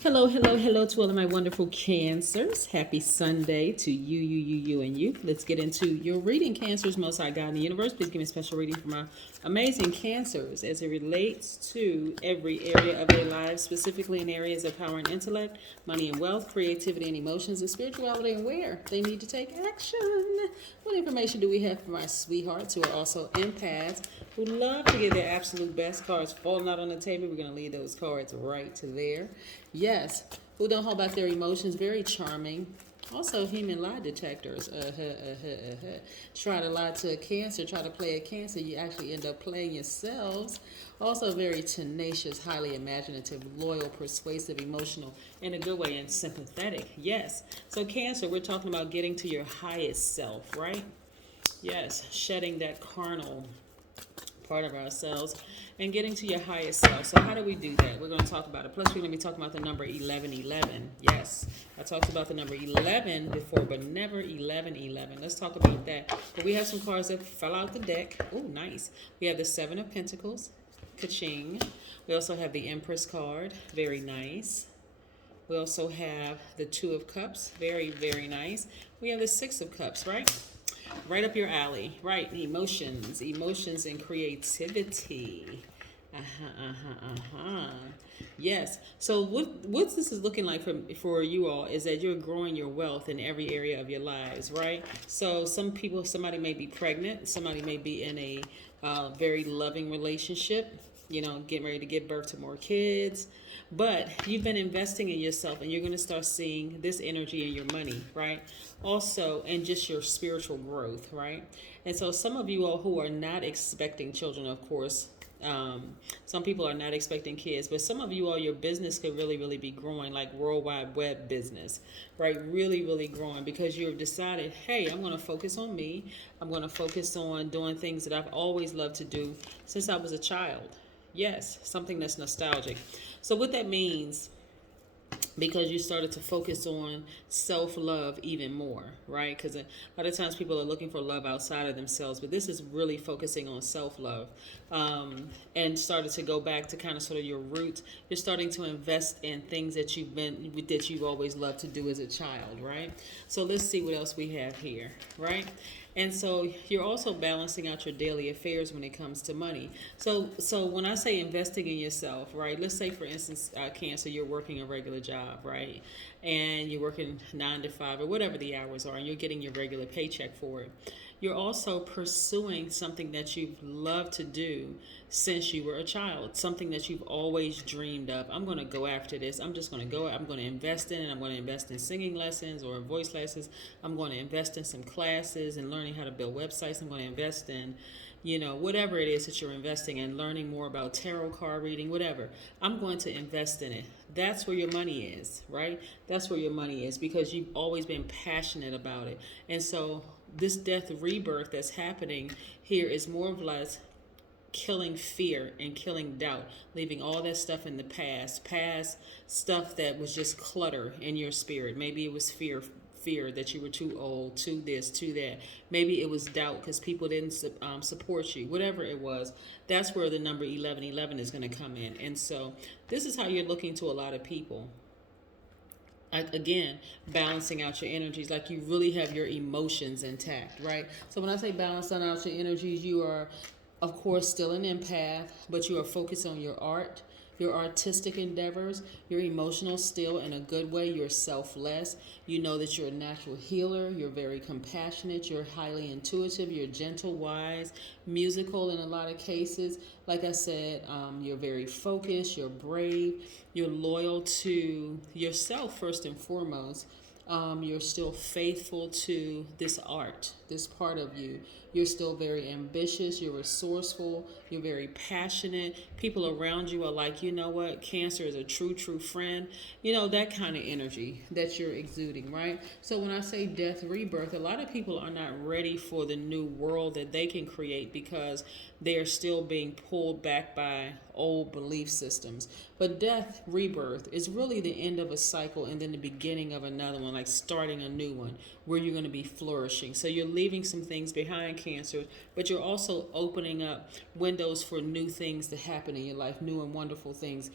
Hello, hello, hello to all of my wonderful Cancers. Happy Sunday to you, and you. Let's get into your reading, Cancers. Most High God in the universe, please give me a special reading for my amazing Cancers as it relates to every area of their lives, specifically in areas of power and intellect, money and wealth, creativity and emotions, and spirituality, and where they need to take action. What information do we have from our sweethearts who are also empaths who love to give their absolute best? Cards falling out on the table. We're going to leave those cards right to there. Yes, who don't hold back their emotions, very charming. Also, human lie detectors. Try to lie to a Cancer, try to play a Cancer, you actually end up playing yourselves. Also, very tenacious, highly imaginative, loyal, persuasive, emotional, in a good way, and sympathetic. Yes. So, Cancer, we're talking about getting to your highest self, right? Yes, shedding that carnal part of ourselves and getting to your highest self. So how do we do that? We're going to talk about it. Plus, we're going to be talking about the number 1111. Yes, I talked about the number 11 before, but never 1111. Let's talk about that. But we have some cards that fell out the deck. Oh, nice. We have the Seven of Pentacles. Ka-ching. We also have the Empress card. Very nice. We also have the Two of Cups. Very, very nice. We have the Six of Cups, right? Right up your alley, right? Emotions and creativity. Yes. So what this is looking like for you all is that you're growing your wealth in every area of your lives, right? So somebody may be pregnant, somebody may be in a very loving relationship, getting ready to give birth to more kids. But you've been investing in yourself, and you're going to start seeing this energy in your money, right? Also, and just your spiritual growth, right? And so, some of you all who are not expecting children, of course, some people are not expecting kids, but some of you all, your business could really, really be growing, like worldwide web business, right? Really, really growing because you've decided, hey, I'm going to focus on me. I'm going to focus on doing things that I've always loved to do since I was a child. Yes, something that's nostalgic. So what that means, because you started to focus on self-love even more, right? Because a lot of times people are looking for love outside of themselves, but this is really focusing on self-love, and started to go back to kind of sort of your roots. You're starting to invest in things that you've always loved to do as a child, right? So let's see what else we have here, right? And so you're also balancing out your daily affairs when it comes to money. So when I say investing in yourself, right? Let's say, for instance, Cancer, you're working a regular job, right? And you're working 9 to 5 or whatever the hours are, and you're getting your regular paycheck for it. You're also pursuing something that you've loved to do since you were a child, something that you've always dreamed of. I'm going to go after this. I'm just going to go. I'm going to invest in it. I'm going to invest in singing lessons or voice lessons. I'm going to invest in some classes and learning how to build websites. I'm going to invest in, whatever it is that you're investing in, learning more about tarot card reading, whatever. I'm going to invest in it. That's where your money is, right? That's where your money is because you've always been passionate about it. And so this death rebirth that's happening here is more of less killing fear and killing doubt, leaving all that stuff in the past stuff that was just clutter in your spirit. Maybe it was fear that you were too old, to this, to that. Maybe it was doubt because people didn't support you. Whatever it was, that's where the number 1111 is going to come in. And so this is how you're looking to a lot of people. Again, balancing out your energies, like you really have your emotions intact, right? So when I say balancing out your energies, you are, of course, still an empath, but you are focused on your art, your artistic endeavors, your emotional still in a good way. You're selfless. You know that you're a natural healer. You're very compassionate. You're highly intuitive. You're gentle, wise, musical in a lot of cases. Like I said, you're very focused. You're brave. You're loyal to yourself first and foremost. You're still faithful to this art, this part of you. You're still very ambitious. You're resourceful. You're very passionate. People around you are like, you know what? Cancer is a true, true friend. That kind of energy that you're exuding, right? So when I say death rebirth, a lot of people are not ready for the new world that they can create because they are still being pulled back by old belief systems. But death rebirth is really the end of a cycle and then the beginning of another one, like starting a new one where you're going to be flourishing. So you're leaving some things behind, Cancer, but you're also opening up windows for new things to happen in your life, new and wonderful things.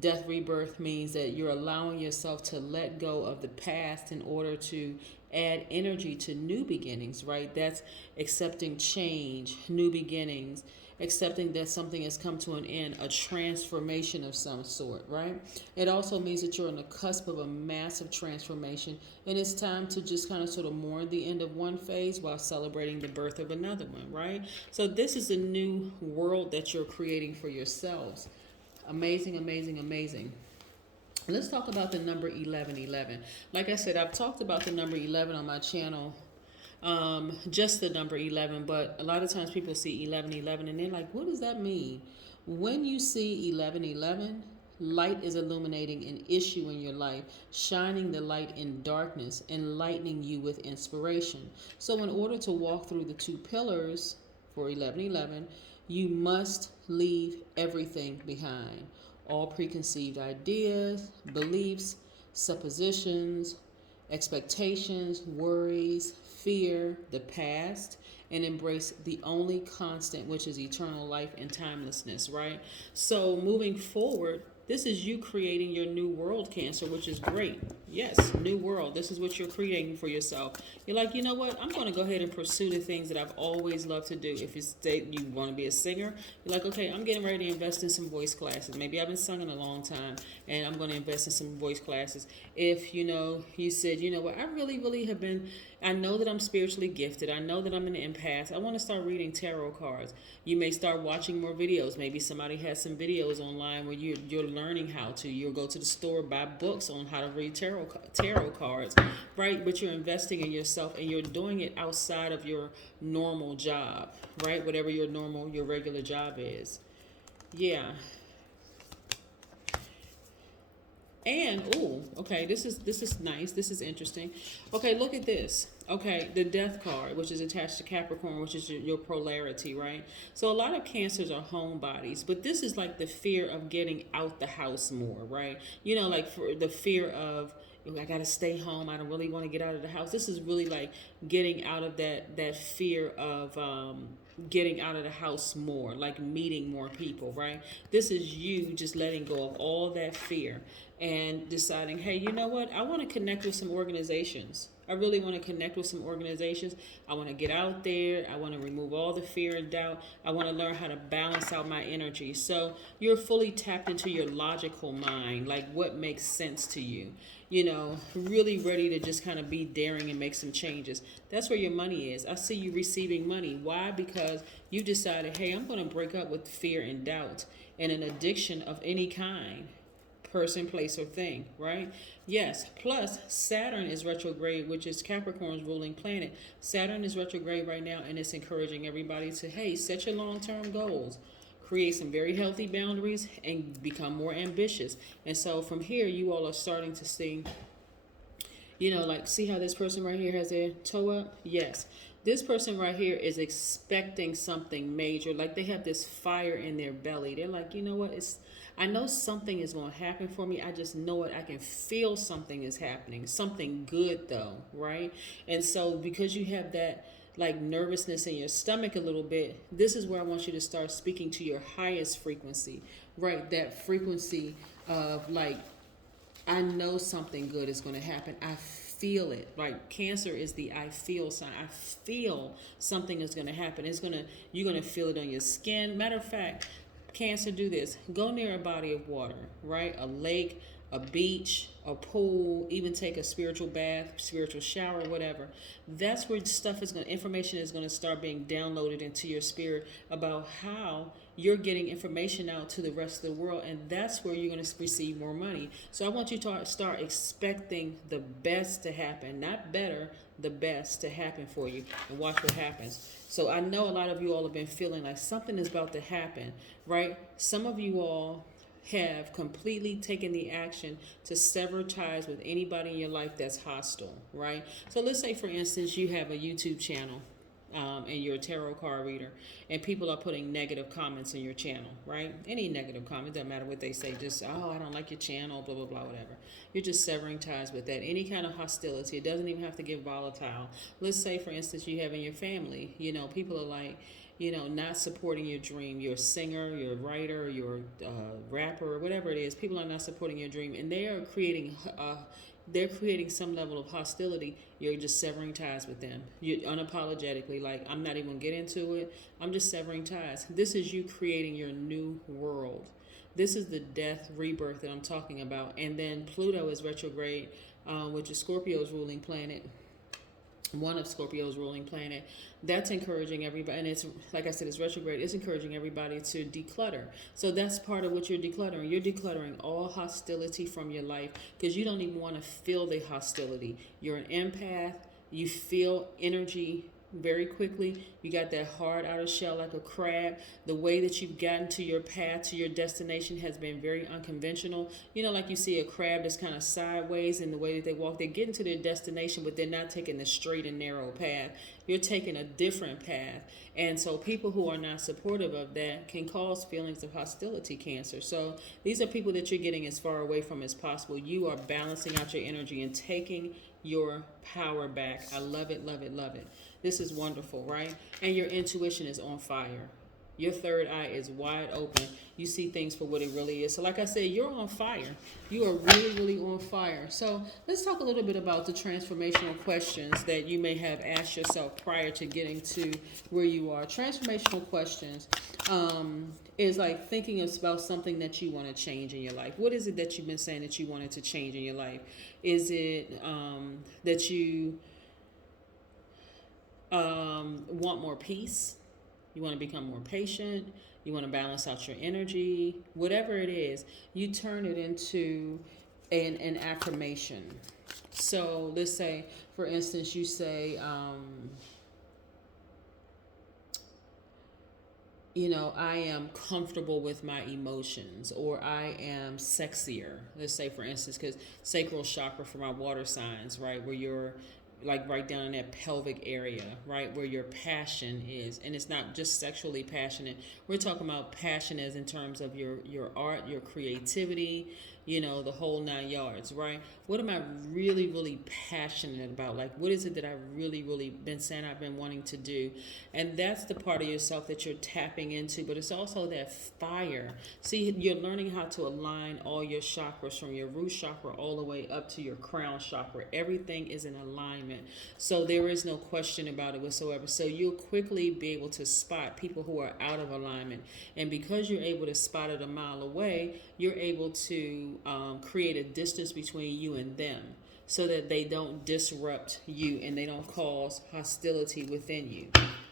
Death rebirth means that you're allowing yourself to let go of the past in order to add energy to new beginnings, right? That's accepting change, new beginnings, accepting that something has come to an end, a transformation of some sort, right? It also means that you're on the cusp of a massive transformation, and it's time to just kind of sort of mourn the end of one phase while celebrating the birth of another one, right? So this is a new world that you're creating for yourselves. Amazing, amazing, amazing. Let's talk about the number 1111. Like I said, I've talked about the number 11 on my channel, just the number 11, but a lot of times people see 1111 and they're like, what does that mean? When you see 1111, light is illuminating an issue in your life, shining the light in darkness, enlightening you with inspiration. So in order to walk through the two pillars for 1111, you must leave everything behind. All preconceived ideas, beliefs, suppositions, expectations, worries, fear, the past, and embrace the only constant, which is eternal life and timelessness, right? So moving forward, this is you creating your new world, Cancer, which is great. Yes, new world. This is what you're creating for yourself. You're like, you know what? I'm going to go ahead and pursue the things that I've always loved to do. If you want to be a singer, you're like, okay, I'm getting ready to invest in some voice classes. Maybe I've been singing a long time, and I'm going to invest in some voice classes. If, you said, you know what, I really, really have been, I know that I'm spiritually gifted. I know that I'm an empath. I want to start reading tarot cards. You may start watching more videos. Maybe somebody has some videos online where you're learning how to. You'll go to the store, buy books on how to read tarot cards, right? But you're investing in yourself, and you're doing it outside of your normal job, right? Whatever your regular job is. Yeah. And okay, this is nice. This is interesting. Okay, look at this. Okay, the death card, which is attached to Capricorn, which is your polarity, right? So a lot of Cancers are homebodies, but this is like the fear of getting out the house more, right? Like for the fear of, I got to stay home. I don't really want to get out of the house. This is really like getting out of that fear of getting out of the house more, like meeting more people, right? This is you just letting go of all that fear and deciding, hey, you know what? I want to connect with some organizations. I really want to connect with some organizations. I want to get out there. I want to remove all the fear and doubt. I want to learn how to balance out my energy. So you're fully tapped into your logical mind, like what makes sense to you. Really ready to just kind of be daring and make some changes. That's where your money is. I see you receiving money. Why? Because you decided, hey, I'm going to break up with fear and doubt and an addiction of any kind. Person, place, or thing, right? Yes. Plus, Saturn is retrograde, which is Capricorn's ruling planet. Saturn is retrograde right now, and it's encouraging everybody to, hey, set your long-term goals, create some very healthy boundaries, and become more ambitious. And so from here, you all are starting to see, like, see how this person right here has their toe up? Yes. This person right here is expecting something major. Like they have this fire in their belly. They're like, you know what? I know something is going to happen for me. I just know it. I can feel something is happening. Something good though, right? And so because you have that like nervousness in your stomach a little bit, this is where I want you to start speaking to your highest frequency, right? That frequency of like, I know something good is going to happen. I feel it. Right? Cancer is the I feel sign. I feel something is going to happen. You're going to feel it on your skin. Matter of fact, Cancer, do this. Go near a body of water, right? A lake, a beach, a pool, even take a spiritual bath, spiritual shower, whatever. That's where information is going to start being downloaded into your spirit about how you're getting information out to the rest of the world, and that's where you're going to receive more money. So I want you to start expecting the best to happen, not better, the best to happen for you, and watch what happens. So I know a lot of you all have been feeling like something is about to happen, right? Some of you all have completely taken the action to sever ties with anybody in your life that's hostile, right? So let's say, for instance, you have a YouTube channel and you're a tarot card reader, and people are putting negative comments in your channel, right? Any negative comment, doesn't matter what they say, just, oh, I don't like your channel, blah, blah, blah, whatever. You're just severing ties with that. Any kind of hostility, it doesn't even have to get volatile. Let's say, for instance, you have in your family, people are like, not supporting your dream. You're a singer, you're a writer, you're a rapper, whatever it is. People are not supporting your dream, and they are creating some level of hostility. You're just severing ties with them. You unapologetically, like, I'm not even gonna get into it. I'm just severing ties. This is you creating your new world. This is the death rebirth that I'm talking about. And then Pluto is retrograde, which is Scorpio's ruling planet, one of Scorpio's ruling planet. That's encouraging everybody, and it's, like I said, it's retrograde. It's encouraging everybody to declutter. So that's part of what you're decluttering. You're decluttering all hostility from your life, because you don't even want to feel the hostility. You're an empath. You feel energy very quickly. You got that hard outer shell like a crab. The way that you've gotten to your path, to your destination, has been very unconventional. Like you see a crab that's kind of sideways in the way that they walk. They're getting to their destination, but they're not taking the straight and narrow path. You're taking a different path. And so people who are not supportive of that can cause feelings of hostility, Cancer. So these are people that you're getting as far away from as possible. You are balancing out your energy and taking your power back. I love it, love it, love it. This is wonderful, right? And your intuition is on fire. Your third eye is wide open. You see things for what it really is. So like I said, you're on fire. You are really, really on fire. So let's talk a little bit about the transformational questions that you may have asked yourself prior to getting to where you are. Transformational questions is like thinking about something that you want to change in your life. What is it that you've been saying that you wanted to change in your life? Is it that you want more peace? You want to become more patient? You want to balance out your energy? Whatever it is, you turn it into an affirmation. So let's say, for instance, you say, I am comfortable with my emotions, or I am sexier. Let's say, for instance, because sacral chakra for my water signs, right, where you're like right down in that pelvic area, right, where your passion is. And it's not just sexually passionate. We're talking about passion as in terms of your art, your creativity, the whole 9 yards, right? What am I really, really passionate about? Like, what is it that I really, really been saying I've been wanting to do? And that's the part of yourself that you're tapping into, but it's also that fire. See, you're learning how to align all your chakras from your root chakra all the way up to your crown chakra. Everything is in alignment. So there is no question about it whatsoever. So you'll quickly be able to spot people who are out of alignment. And because you're able to spot it a mile away, you're able to create a distance between you and them, so that they don't disrupt you and they don't cause hostility within you.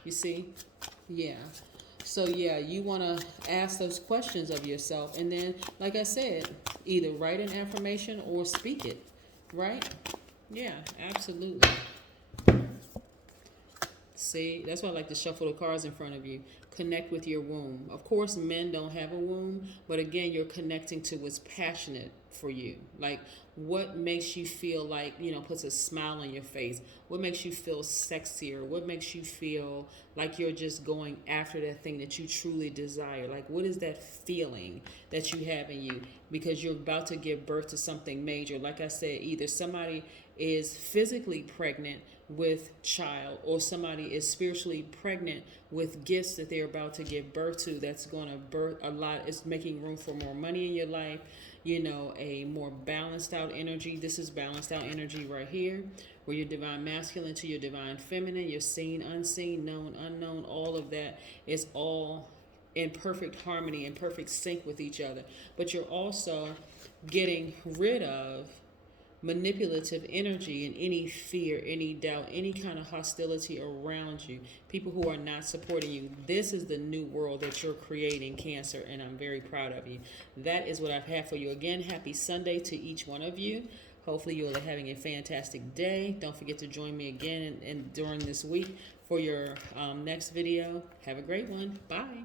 You see? Yeah. So yeah, you want to ask those questions of yourself, and then, like I said, either write an affirmation or speak it, right? Yeah, absolutely. See, that's why I like to shuffle the cards in front of you. Connect with your womb. Of course, men don't have a womb, but again, you're connecting to what's passionate for you. Like, what makes you feel like, puts a smile on your face? What makes you feel sexier? What makes you feel like you're just going after that thing that you truly desire? Like, what is that feeling that you have in you? Because you're about to give birth to something major. Like I said, either somebody is physically pregnant with child, or somebody is spiritually pregnant with gifts that they're about to give birth to. That's going to birth a lot. It's making room for more money in your life, a more balanced out energy. This is balanced out energy right here, where your divine masculine to your divine feminine, your seen, unseen, known, unknown, all of that is all in perfect harmony and perfect sync with each other. But you're also getting rid of manipulative energy and any fear, any doubt, any kind of hostility around you, people who are not supporting you. This is the new world that you're creating, Cancer, and I'm very proud of you. That is what I've had for you. Again, happy Sunday to each one of you. Hopefully you're having a fantastic day. Don't forget to join me again and during this week for your next video. Have a great one. Bye.